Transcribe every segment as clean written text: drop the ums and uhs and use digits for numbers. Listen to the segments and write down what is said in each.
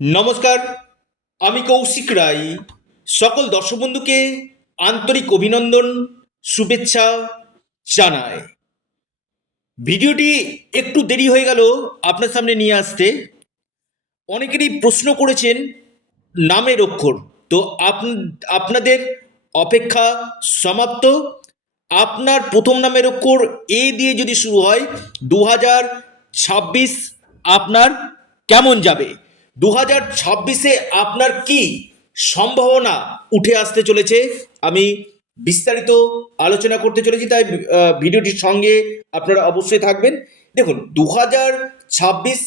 নমস্কার, আমি কৌশিক রায়। সকল দর্শক বন্ধুকে আন্তরিক অভিনন্দন, শুভেচ্ছা জানাই। ভিডিওটি একটু দেরি হয়ে গেল আপনার সামনে নিয়ে আসতে। অনেকেরই প্রশ্ন করেছেন নামের অক্ষর। তো আপনাদের অপেক্ষা সমাপ্ত। আপনার প্রথম নামের অক্ষর এ দিয়ে যদি শুরু হয়, 2026 আপনার কেমন যাবে? 2026-এ আপনার কি সম্ভাবনা উঠে আসতে চলেছে, আমি বিস্তারিত আলোচনা করতে চলেছি। তাই ভিডিওটির সঙ্গে আপনারা অবশ্যই থাকবেন। দেখুন, 2026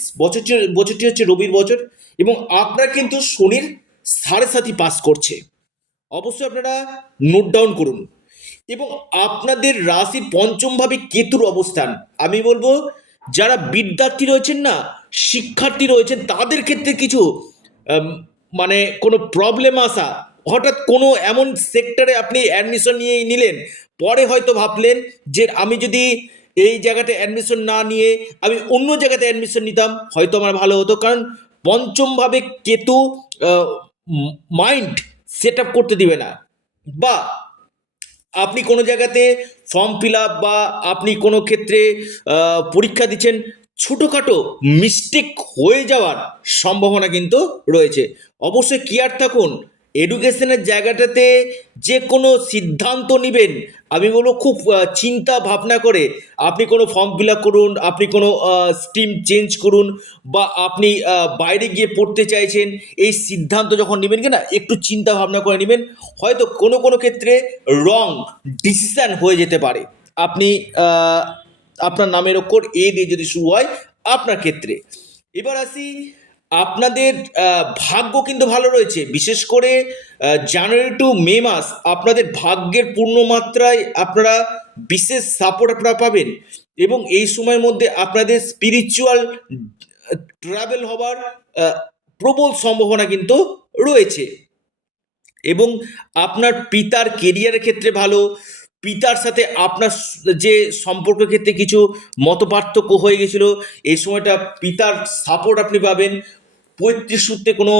বছরটি হচ্ছে রবির বছর, এবং আপনার কিন্তু শনির সাড়ে সাথী পাস করছে। অবশ্যই আপনারা নোট ডাউন করুন। এবং আপনাদের রাশির পঞ্চম ভাবে কেতুর অবস্থান, আমি বলবো যারা বিদ্যার্থী রয়েছেন না, শিক্ষার্থী রয়েছেন, তাদের ক্ষেত্রে কিছু আম, মানে কোনো প্রবলেম আসা, হঠাৎ কোনো এমন সেক্টরে আপনি অ্যাডমিশন নিয়ে নিলেন, পরে হয়তো ভাবলেন যে আমি যদি এই জায়গাতে অ্যাডমিশন না নিয়ে আমি অন্য জায়গাতে অ্যাডমিশন নিতাম, হয়তো আমার ভালো হতো। কারণ পঞ্চমভাবে কেতু মাইন্ড সেট আপ করতে দিবে না। বা আপনি কোনো জায়গাতে ফর্ম ফিল আপ, বা আপনি কোনো ক্ষেত্রে পরীক্ষা দিচ্ছেন, ছোটোখাটো মিস্টেক হয়ে যাওয়ার সম্ভাবনা কিন্তু রয়েছে। অবশ্যই কেয়ার থাকুন। এডুকেশনের জায়গাটাতে যে কোনো সিদ্ধান্ত নেবেন, আমি বলবো খুব চিন্তা ভাবনা করে আপনি কোনো ফর্ম ফিল আপ করুন, আপনি কোনো স্ট্রিম চেঞ্জ করুন, বা আপনি বাইরে গিয়ে পড়তে চাইছেন, এই সিদ্ধান্ত যখন নেবেন কিনা একটু চিন্তা ভাবনা করে নেবেন। হয়তো কোনো কোনো ক্ষেত্রে রং ডিসিশান হয়ে যেতে পারে। আপনি আপনার নামের অক্ষর এ দিয়ে যদি শুরু হয় আপনার ক্ষেত্রে। এবার আসি, আপনাদের ভাগ্য কিন্তু ভালো রয়েছে। বিশেষ করে জানুয়ারি টু মে মাস আপনাদের ভাগ্যের পূর্ণমাত্রায় আপনারা বিশেষ সাপোর্ট আপনারা পাবেন। এবং এই সময়ের মধ্যে আপনাদের স্পিরিচুয়াল ট্রাভেল হবার প্রবল সম্ভাবনা কিন্তু রয়েছে। এবং আপনার পিতার কেরিয়ারের ক্ষেত্রে ভালো। পিতার সাথে আপনার যে সম্পর্কের ক্ষেত্রে কিছু মতপার্থক্য হয়ে গেছিল, এই সময়টা পিতার সাপোর্ট আপনি পাবেন। পৈতৃক সূত্রে কোনো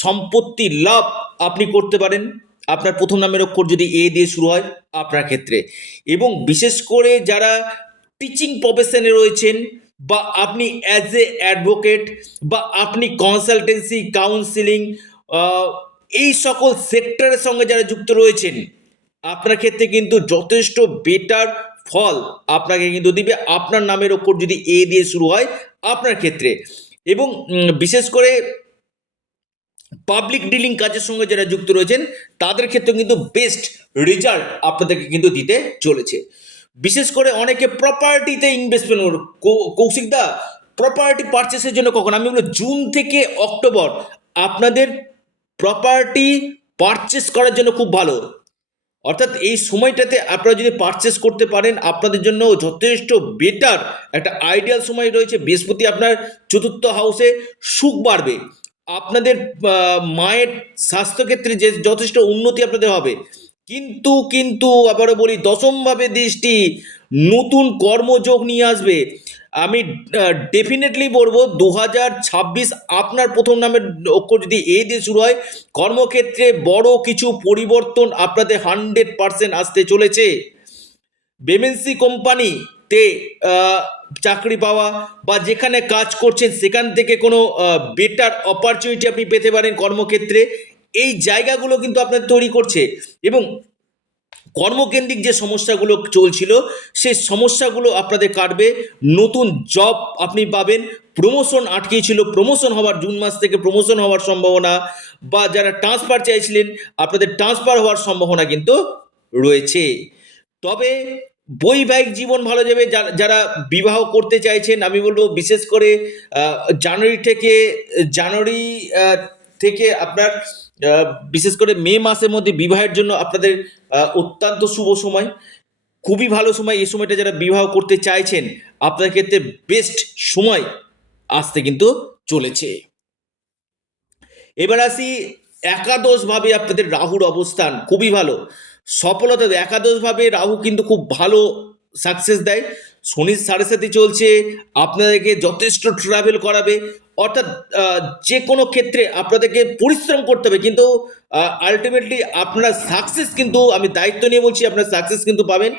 সম্পত্তি লাভ আপনি করতে পারেন, আপনার প্রথম নামের অক্ষর যদি এ দিয়ে শুরু হয় আপনার ক্ষেত্রে। এবং বিশেষ করে যারা টিচিং প্রফেশনে রয়েছেন, বা আপনি অ্যাজ এ অ্যাডভোকেট, বা আপনি কনসালটেন্সি কাউন্সিলিং, এই সকল সেক্টরের সঙ্গে যারা যুক্ত রয়েছেন, আপনার ক্ষেত্রে কিন্তু যথেষ্ট বেটার ফল আপনাকে কিন্তু দিবে আপনার নামের অক্ষর যদি এ দিয়ে শুরু হয় আপনার ক্ষেত্রে। এবং বিশেষ করে পাবলিক ডিলিং কাজের সঙ্গে যারা যুক্ত রয়েছেন, তাদের ক্ষেত্রে কিন্তু বেস্ট রেজাল্ট আপনাদেরকে কিন্তু দিতে চলেছে। বিশেষ করে অনেকে প্রপার্টিতে ইনভেস্টমেন্ট, কৌশিক দা প্রপার্টি পারচেসের জন্য কখন, আমি বলবো জুন থেকে অক্টোবর আপনাদের প্রপার্টি পারচেস করার জন্য খুব ভালো। অর্থাৎ এই সময়টাতে আপনারা যদি পারচেস করতে পারেন, আপনাদের জন্য যথেষ্ট বেটার একটা আইডিয়াল সময় রয়েছে। বৃহস্পতি আপনার চতুর্থ হাউসে, সুখ বাড়বে। আপনাদের মায়ের স্বাস্থ্যক্ষেত্রে যে যথেষ্ট উন্নতি আপনাদের হবে। কিন্তু কিন্তু আবারও বলি, দশমভাবে দৃষ্টি নতুন কর্মযোগ নিয়ে আসবে। আমি ডেফিনেটলি বলবো 2026 আপনার প্রথম নামের অক্ষর যদি এ দিয়ে শুরু হয়, কর্মক্ষেত্রে বড় কিছু পরিবর্তন আপনাদের 100% আসতে চলেছে। বেমেন্সি কোম্পানিতে চাকরি পাওয়া, বা যেখানে কাজ করছেন সেখান থেকে কোনো বেটার অপরচুনিটি আপনি পেতে পারেন কর্মক্ষেত্রে। এই জায়গাগুলো কিন্তু আপনার তৈরি করছে। এবং কর্মকেন্দ্রিক যে সমস্যাগুলো চলছিল, সেই সমস্যাগুলো আপনাদের কাটবে। নতুন জব আপনি পাবেন। প্রমোশন আটকেছিল, প্রমোশন হওয়ার, জুন মাস থেকে প্রমোশন হওয়ার সম্ভাবনা, বা যারা ট্রান্সফার চাইছিলেন আপনাদের ট্রান্সফার হওয়ার সম্ভাবনা কিন্তু রয়েছে। তবে বৈবাহিক জীবন ভালো যাবে। যারা বিবাহ করতে চাইছেন, আমি বলবো বিশেষ করে জানুয়ারি থেকে জানুয়ারি থেকে আপনার বিশেষ করে মে মাসের মধ্যে বিবাহের জন্য আপনাদের অত্যন্ত শুভ সময়, খুবই ভালো সময়। এই সময়টা যারা বিবাহ করতে চাইছেন, আপনার ক্ষেত্রে বেস্ট সময় আসতে কিন্তু চলেছে। এবার আসি, একাদশভাবে আপনাদের রাহুর অবস্থান খুবই ভালো, সফলতা দেয়। একাদশভাবে রাহু কিন্তু খুব ভালো সাকসেস দেয়। শনির সাড়ে সাথে চলছে, আপনাদেরকে যথেষ্ট ট্রাভেল করাবে, অর্থাৎ যে কোনো ক্ষেত্রে আপনাদেরকে পরিশ্রম করতে হবে, কিন্তু আলটিমেটলি আপনার সাকসেস কিন্তু, আমি দায়িত্ব নিয়ে বলছি, আপনার সাকসেস কিন্তু পাবেন,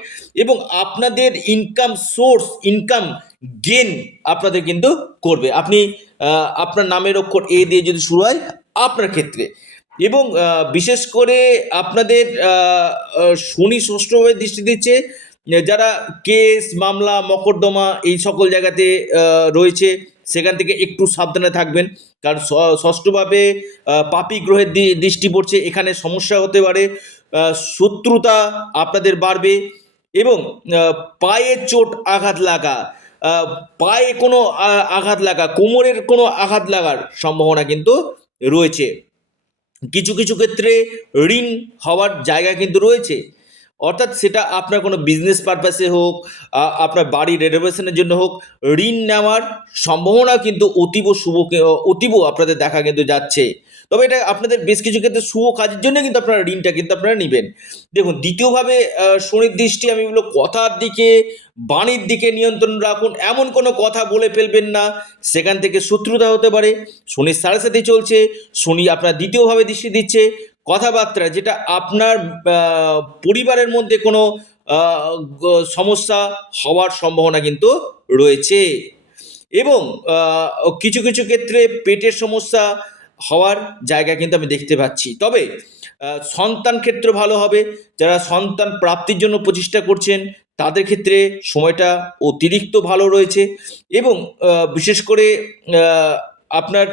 এবং আপনাদের ইনকাম সোর্স, ইনকাম গেন আপনাদের কিন্তু করবে। আপনি আপনার নামের অক্ষর এ দিয়ে যদি শুরু হয় আপনার ক্ষেত্রে, এবং বিশেষ করে আপনাদের শনি ষষ্ঠভাবে দৃষ্টি দিচ্ছে, যারা কেস মামলা মকদ্দমা এই সকল জায়গাতে রয়েছে, সেখান থেকে একটু সাবধানে থাকবেন, কারণ ষষ্ঠভাবে পাপী গ্রহের দৃষ্টি পড়ছে, এখানে সমস্যা হতে পারে, শত্রুতা আপনাদের বাড়বে, এবং পায়ে চোট আঘাত লাগা, পায়ে কোনো আঘাত লাগা, কোমরের কোনো আঘাত লাগার সম্ভাবনা কিন্তু রয়েছে। কিছু কিছু ক্ষেত্রে ঋণ হওয়ার জায়গা কিন্তু রয়েছে, অর্থাৎ সেটা আপনার কোনো বিজনেস পারপাসে হোক, আপনার বাড়ি রেনোভেশনের জন্য হোক, ঋণ নেওয়ার সম্ভাবনা কিন্তু অতীব আপনাদের দেখা কিন্তু যাচ্ছে। তবে এটা আপনাদের বেশ কিছু ক্ষেত্রে শুভ কাজের জন্য কিন্তু আপনারা ঋণটা কিন্তু আপনারা নেবেন। দেখুন, দ্বিতীয়ভাবে শনির দৃষ্টি, আমি বলবো কথার দিকে, বাণীর দিকে নিয়ন্ত্রণ রাখুন, এমন কোনো কথা বলে ফেলবেন না, সেখান থেকে শত্রুতা হতে পারে। শনির সাড়ে সাথে চলছে, শনি আপনার দ্বিতীয়ভাবে দৃষ্টি দিচ্ছে, কথাবার্তা যেটা আপনার পরিবারের মধ্যে কোনো সমস্যা হওয়ার সম্ভাবনা কিন্তু রয়েছে, এবং কিছু কিছু ক্ষেত্রে পেটের সমস্যা হওয়ার জায়গা কিন্তু আমি দেখতে পাচ্ছি। তবে সন্তান ক্ষেত্র ভালো হবে, যারা সন্তান প্রাপ্তির জন্য প্রচেষ্টা করছেন তাদের ক্ষেত্রে সময়টা অতিরিক্ত ভালো রয়েছে, এবং বিশেষ করে আপনার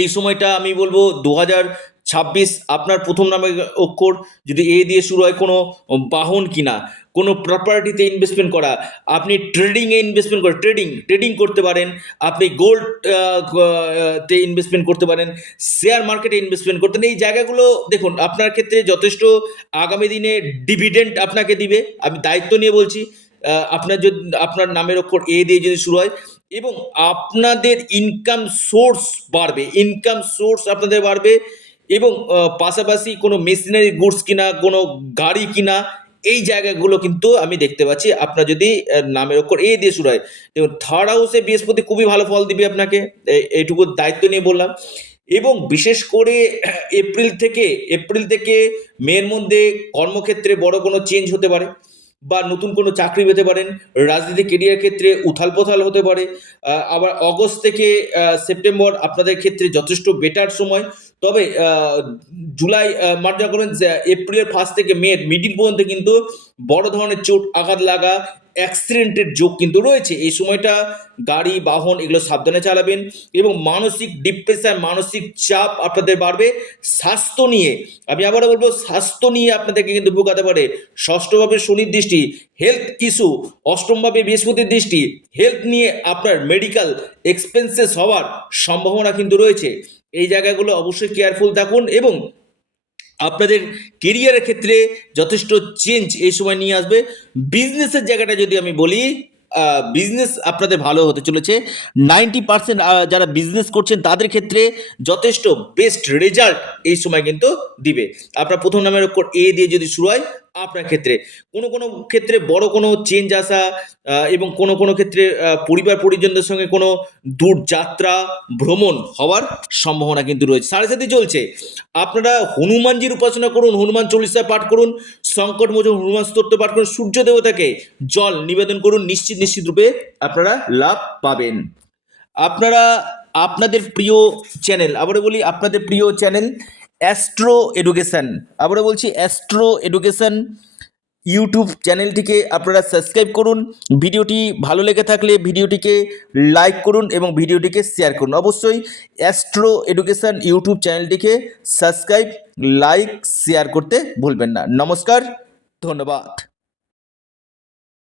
এই সময়টা আমি বলবো 2026, আপনার প্রথম নামের অক্ষর যদি এ দিয়ে শুরু হয়, কোনো বাহন কিনা, কোনো প্রপার্টিতে ইনভেস্টমেন্ট করা, আপনি ট্রেডিংয়ে ইনভেস্টমেন্ট করে ট্রেডিং করতে পারেন, আপনি গোল্ড তে ইনভেস্টমেন্ট করতে পারেন, শেয়ার মার্কেটে ইনভেস্টমেন্ট করতেন, এই জায়গাগুলো দেখুন আপনার ক্ষেত্রে যথেষ্ট আগামী দিনে ডিভিডেন্ড আপনাকে দিবে, আমি দায়িত্ব নিয়ে বলছি। আপনার যদি আপনার নামের অক্ষর এ দিয়ে যদি শুরু হয়, এবং আপনাদের ইনকাম সোর্স বাড়বে, আপনাদের বাড়বে, এবং পাশাপাশি কোনো মেশিনারি গুডস কিনা, কোনো গাড়ি কিনা, এই জায়গাগুলো কিন্তু আমি দেখতে পাচ্ছি আপনার যদি নামের অক্ষর এ দিয়ে শুরু হয়। দেখুন, থার্ড হাউসে বৃহস্পতি খুবই ভালো ফল দিবে আপনাকে, এইটুকু দায়িত্ব নিয়ে বললাম। এবং বিশেষ করে এপ্রিল থেকে মের মধ্যে কর্মক্ষেত্রে বড় কোনো চেঞ্জ হতে পারে, বা নতুন কোনো চাকরি পেতে পারেন, রাজনীতি কেরিয়ার ক্ষেত্রে উথাল পাথাল হতে পারে। আবার অগস্ট থেকে সেপ্টেম্বর আপনাদের ক্ষেত্রে যথেষ্ট বেটার সময়। তবে জুলাই মার্চ করবেন, এপ্রিলের ফার্স্ট থেকে মের মিডিল পর্যন্ত কিন্তু বড় ধরনের চোট আঘাত লাগা, অ্যাক্সিডেন্টের যোগ কিন্তু রয়েছে। এই সময়টা গাড়ি বাহন এগুলো সাবধানে চালাবেন, এবং মানসিক ডিপ্রেশন, মানসিক চাপ আপনাদের বাড়বে। স্বাস্থ্য নিয়ে আমি আবারও বলবো, স্বাস্থ্য নিয়ে আপনাদেরকে কিন্তু ভোগাতে পারে। ষষ্ঠভাবে শনির দৃষ্টি, হেলথ ইস্যু, অষ্টমভাবে বৃহস্পতির দৃষ্টি, হেলথ নিয়ে আপনার মেডিকেল এক্সপেন্সেস হওয়ার সম্ভাবনা কিন্তু রয়েছে। এই জায়গাগুলো অবশ্যই কেয়ারফুল থাকুন, এবং আপনাদের কেরিয়ারের ক্ষেত্রে যথেষ্ট চেঞ্জ এই সময় নিয়ে আসবে। বিজনেসের জায়গাটা যদি আমি বলি, বিজনেস আপনাদের ভালো হতে চলেছে। 90% যারা বিজনেস করছেন তাদের ক্ষেত্রে যথেষ্ট বেস্ট রেজাল্ট এই সময় কিন্তু দিবে। আপনার প্রথম নামের অক্ষর এ দিয়ে যদি শুরু হয়, আপনার ক্ষেত্রে কোনো ক্ষেত্রে বড় কোনো চেঞ্জ আসা, এবং কোনো ক্ষেত্রে পরিবার পরিজনদের সঙ্গে কোনো দূর যাত্রা ভ্রমণ হওয়ার সম্ভাবনা কিন্তু রয়েছে। সাড়ে সাথে চলছে, আপনারা হনুমানজির উপাসনা করুন, হনুমান চল্লিশা পাঠ করুন, সংকট মোচন হনুমান স্তোত্র পাঠ করুন, সূর্য দেবতাকে জল নিবেদন করুন, নিশ্চিত রূপে আপনারা লাভ পাবেন। আপনারা আপনাদের প্রিয় চ্যানেল, আবারও বলি আপনাদের প্রিয় চ্যানেল অ্যাস্ট্রো এডুকেশন, আবারও বলছি অ্যাস্ট্রো এডুকেশন ইউটিউব চ্যানেলটিকে আপনারা সাবস্ক্রাইব করুন। ভিডিওটি ভালো লেগে থাকলে ভিডিওটিকে লাইক করুন এবং ভিডিওটিকে শেয়ার করুন। অবশ্যই অ্যাস্ট্রো এডুকেশন ইউটিউব চ্যানেলটিকে সাবস্ক্রাইব, লাইক, শেয়ার করতে ভুলবেন না। নমস্কার, ধন্যবাদ।